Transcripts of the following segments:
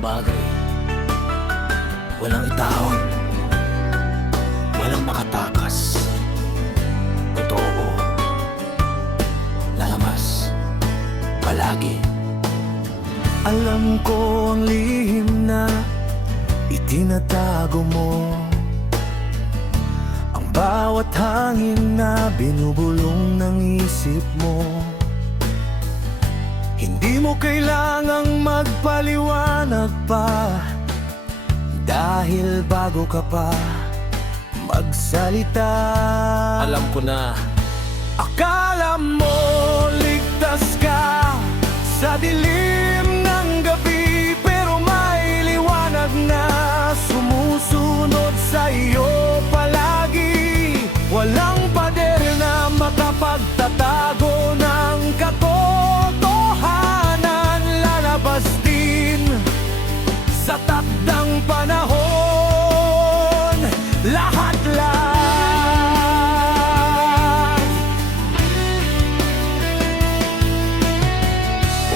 bagay, walang itahon, walang makatakas. Totoo, lalabas, palagi. Alam ko ang lihim na itinatago mo, ang bawat hangin na binubulong ng isip mo. Hindi mo kailangang magpaliwanag pa, dahil bago ka pa magsalita. Alam ko na. Akala mo ligtas ka sa dilim ng gabi, pero may liwanag na sumusunod sa iyo palagi. Walang pader na makapagtatago ng katotohanan, lalabas din sa takdang panahon. Lahat-lahat.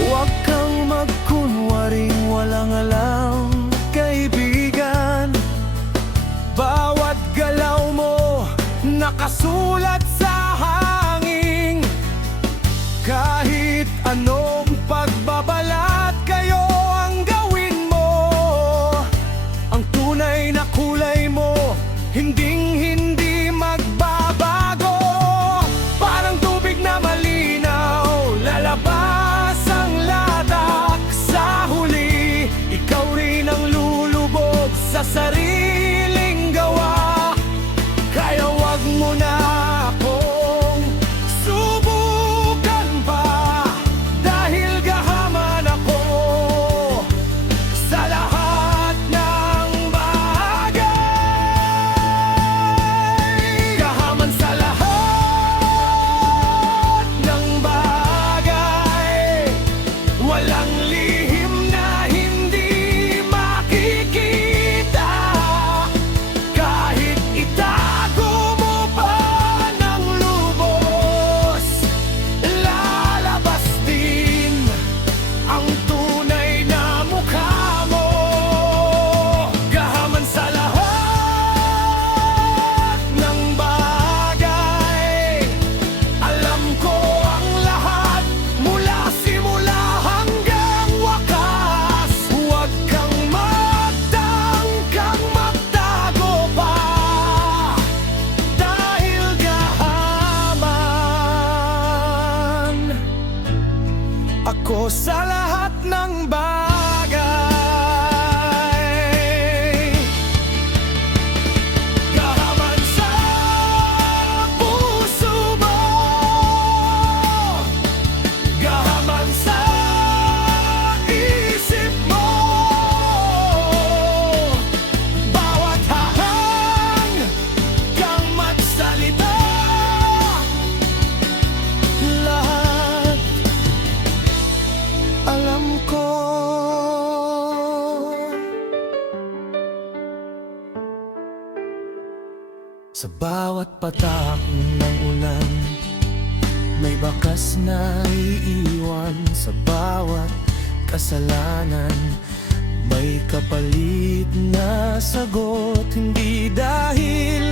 Huwag kang magkunwaring walang alam, kaibigan. Bawat galaw mo nakasulat sa hangin. Kahit anong pagbabalat kayo ang gawin mo, ang tunay na kulay mo hinding-hindi magbabago. Parang tubig na malinaw, lalabas ang latak sa huli. Ikaw rin ang lulubog sa sariling gawa. Kaya wag mo na akong subukan pa, dahil gahaman ako sa lahat ng bagay. Gahaman sa lahat ng bagay. Walang lihim na hindi makikita. Kahit itago mo pa ng lubos, lalabas din ang tunay na mukha mo. Gahaman sa lahat ng bagay. Alam ko ang lahat mula simula hanggang wakas. Huwag kang magtangkang magtago pa, dahil gahaman ako sa lahat ng bagay. Gahaman sa puso mo, gahaman sa isip mo. Bawat hahang kang magsalita, lahat alam ko. Sa bawat patak ng ulan, may bakas na iiwan. Sa bawat kasalanan, may kapalit na sagot. Hindi dahil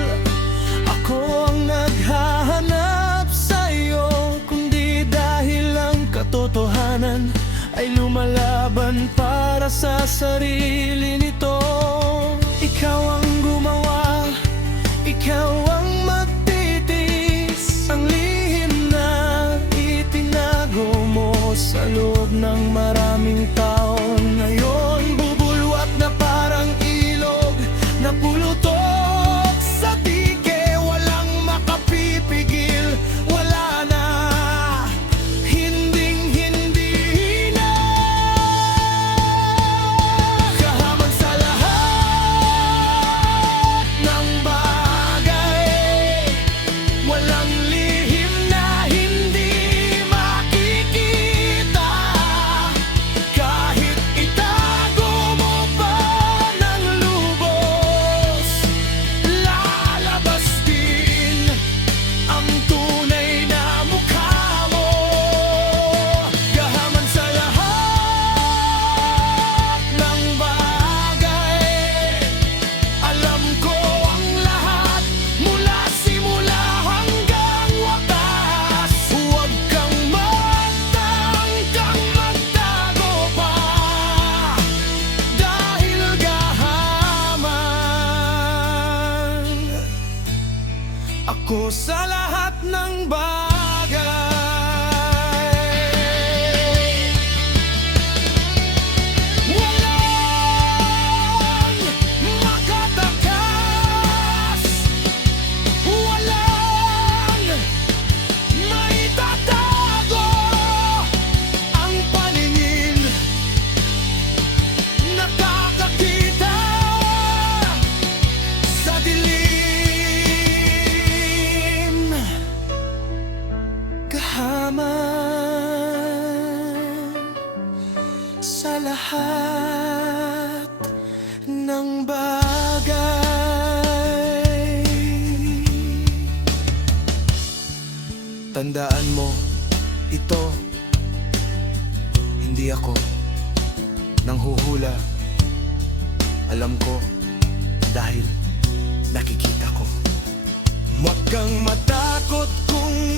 ako ang naghahanap sa'yo, kundi dahil ang katotohanan ay lumalaban para sa sarili nito. Ikaw ang gumawa, ikaw ang magtitis. Ang lihim na itinago mo sa loob ng maraming taon, ngayon bubulwat na parang ilog na pulutok sa dike. Walang makapipigil, wala na, hinding-hindi na. Gahaman sa lahat ng bagay. lahat ng bagay. Tandaan mo, ito, hindi ako nanghuhula. Alam ko dahil nakikita ko. Huwag kang matakot kung